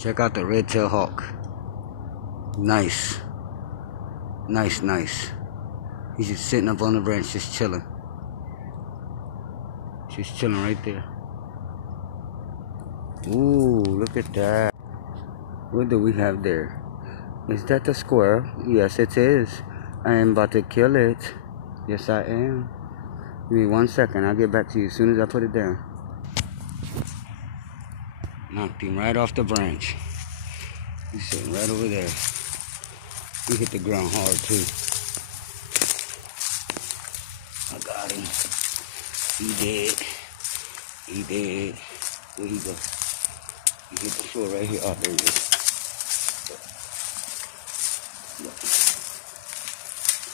Check out the red-tailed hawk. Nice. Nice, nice. He's just sitting up on the branch, just chilling. Just chilling right there. Ooh, look at that. What do we have there? Is that the squirrel? Yes, it is. I am about to kill it. Yes, I am. Give me 1 second. I'll get back to you as soon as I put it down. Knocked him right off the branch. He's sitting right over there. He hit the ground hard too. I got him. He dead. He dead. Where he go? He hit the floor right here. Oh, there he is.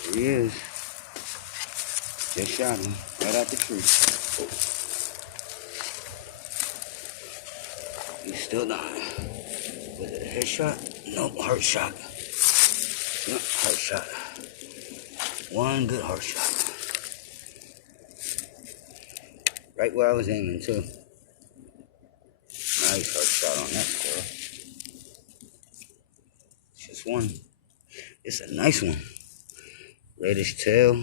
There he is. Just shot him right out the tree. He's still dying. Was it a headshot? Nope, heart shot. Yep, heart shot. One good heart shot. Right where I was aiming too. Nice heart shot on that squirrel. It's just one. It's a nice one. Reddish tail.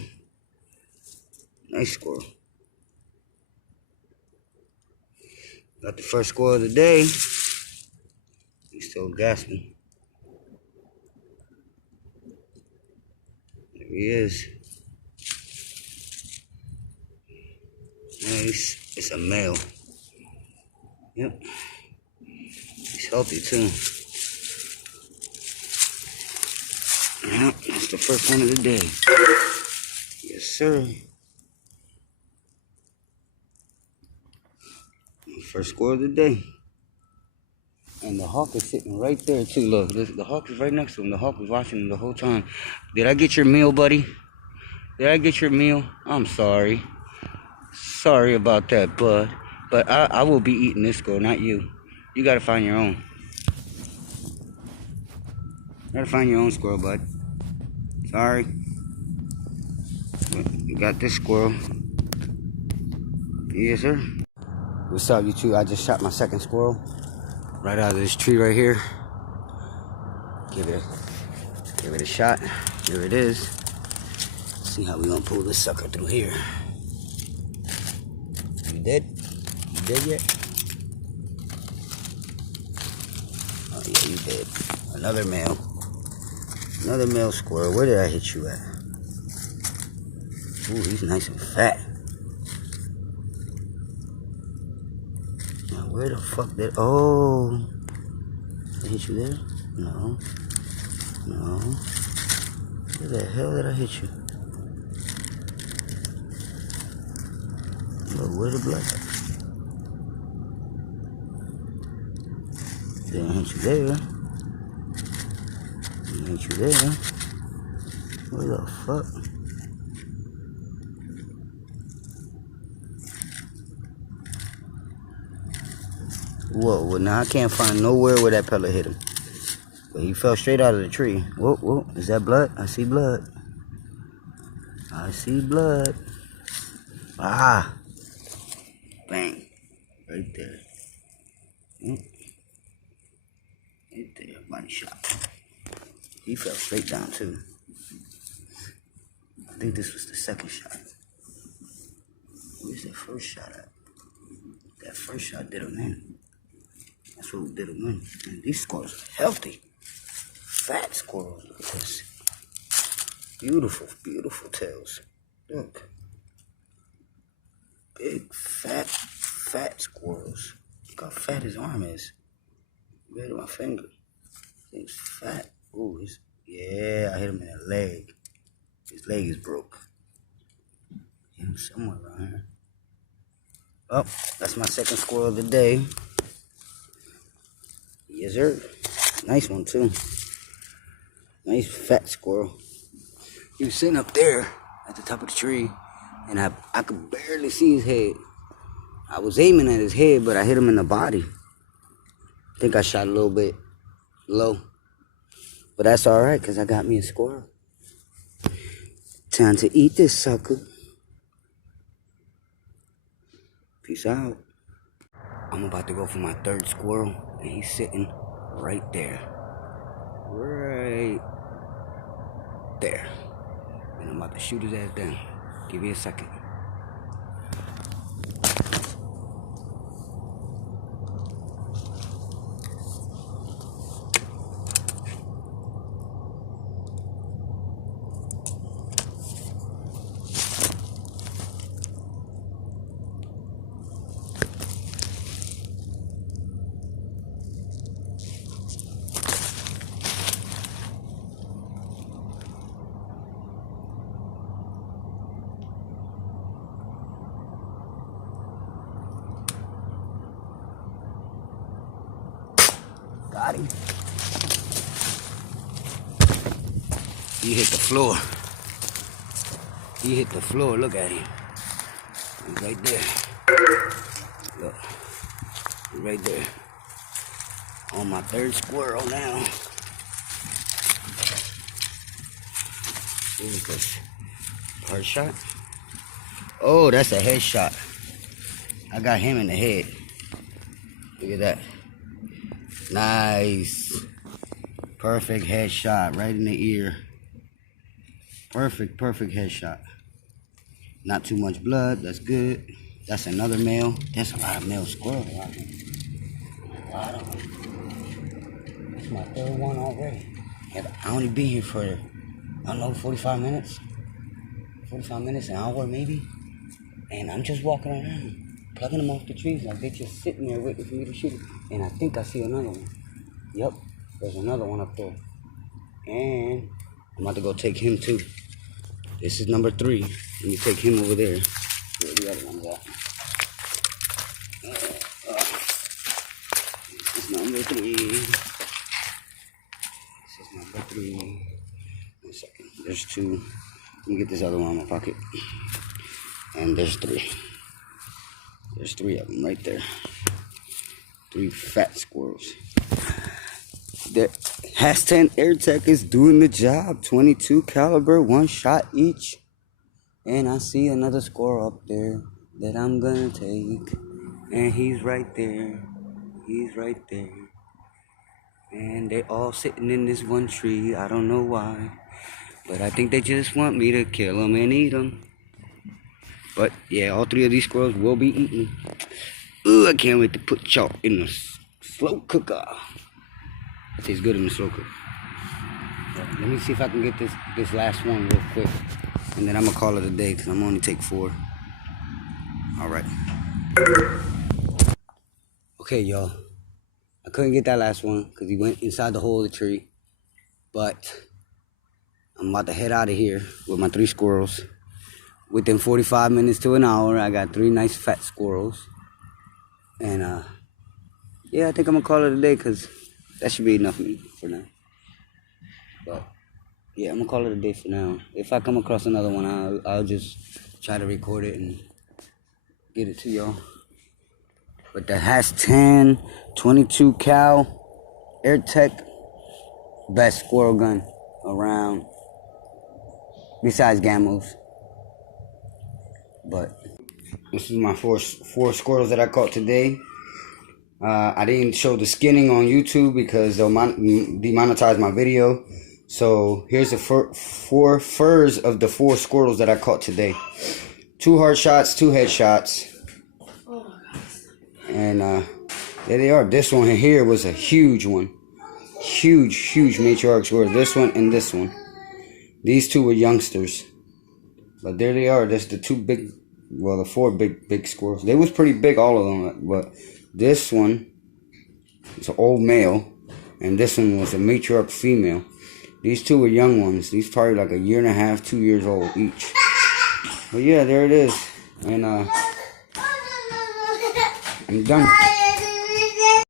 Nice squirrel. Got the first squirrel of the day. He's still gasping. There he is. Nice. It's a male. Yep. He's healthy too. Yep, that's the first one of the day. Yes, sir. First squirrel of the day. And the hawk is sitting right there too. Look, the hawk is right next to him. The hawk was watching him the whole time. Did I get your meal, buddy? Did I get your meal? I'm sorry. Sorry about that, bud. But I will be eating this squirrel, not you. You gotta find your own. You gotta find your own squirrel, bud. Sorry. You got this squirrel. Yes, sir. What's up, you two? I just shot my second squirrel right out of this tree right here. Give it a shot. Here it is. See how we gonna pull this sucker through here. You dead? You dead yet? Oh yeah, you dead. Another male. Another male squirrel. Where did I hit you at? Ooh, he's nice and fat. Now where the fuck did... Oh. Did I hit you there? No. No. Where the hell did I hit you? Look, where's the blood? Didn't hit you there. Didn't hit you there. Where the fuck? Whoa, well now I can't find nowhere where that pellet hit him. But he fell straight out of the tree. Whoa, whoa, is that blood? I see blood. I see blood. Ah. Bang. Right there. Right there, body shot. He fell straight down too. I think this was the second shot. Where's that first shot at? That first shot did him in. That's what did him in. Man, these squirrels are healthy. Fat squirrels. Look at this. Beautiful, beautiful tails. Look. Big, fat squirrels. Look how fat his arm is. Right at my finger. He's fat. Ooh, yeah, I hit him in the leg. His leg is broke. Hit him somewhere around here. Oh, that's my second squirrel of the day. Yes, sir. Nice one, too. Nice fat squirrel. He was sitting up there at the top of the tree, and I could barely see his head. I was aiming at his head, but I hit him in the body. I think I shot a little bit low. But that's all right, because I got me a squirrel. Time to eat this sucker. Peace out. I'm about to go for my third squirrel, and he's sitting right there. Right there. And I'm about to shoot his ass down. Give me a second. Got him. He hit the floor. He hit the floor. Look at him. He's right there. Look. He's right there. On my third squirrel now. What is this? Hard shot? Oh, that's a headshot. I got him in the head. Look at that. Nice. Perfect headshot right in the ear. Perfect headshot. Not too much blood. That's good. That's another male. That's a lot of male squirrels. A lot of them. It's my third one already. I only been here for, I don't know, 45 minutes. 45 minutes, an hour maybe. And I'm just walking around, plugging them off the trees like they're just sitting there waiting for me to shoot. And I think I see another one. Yep, there's another one up there. And I'm about to go take him too. This is number 3. Let me take him over there. Where the other one's at? This is number 3. This is number 3. 1 second. There's 2. Let me get this other one in my pocket. And there's 3. There's 3 of them right there. 3 fat squirrels. The #10 AirTech is doing the job. 22 caliber, 1 shot each. And I see another squirrel up there that I'm gonna take. And he's right there. He's right there. And they all sitting in this one tree. I don't know why. But I think they just want me to kill them and eat them. But yeah, all 3 of these squirrels will be eaten. Ooh, I can't wait to put y'all in the slow cooker. It tastes good in the slow cooker. Let me see if I can get this last one real quick. And then I'm going to call it a day because I'm only take 4. Alright. Okay, y'all. I couldn't get that last one because he went inside the hole of the tree. But I'm about to head out of here with my 3 squirrels. Within 45 minutes to an hour, I got 3 nice fat squirrels. And yeah, I think I'm going to call it a day because that should be enough for me for now. But yeah, I'm going to call it a day for now. If I come across another one, I'll just try to record it and get it to y'all. But the #10 22 cal AirTech, best squirrel gun around besides Gamos. But this is my four squirrels that I caught today. I didn't show the skinning on YouTube because they'll demonetize my video. So here's the 4 furs of the 4 squirrels that I caught today. 2 hard shots, 2 headshots. And there they are. This one here was a huge one. Huge matriarch squirrel. This one and this one. These 2 were youngsters. But there they are. That's the 2 big, well, the 4 big squirrels. They was pretty big, all of them. But this one is an old male, and this one was a matriarch female. These 2 were young ones. These probably like 1.5 years, 2 years old each. But yeah, there it is. And I'm done.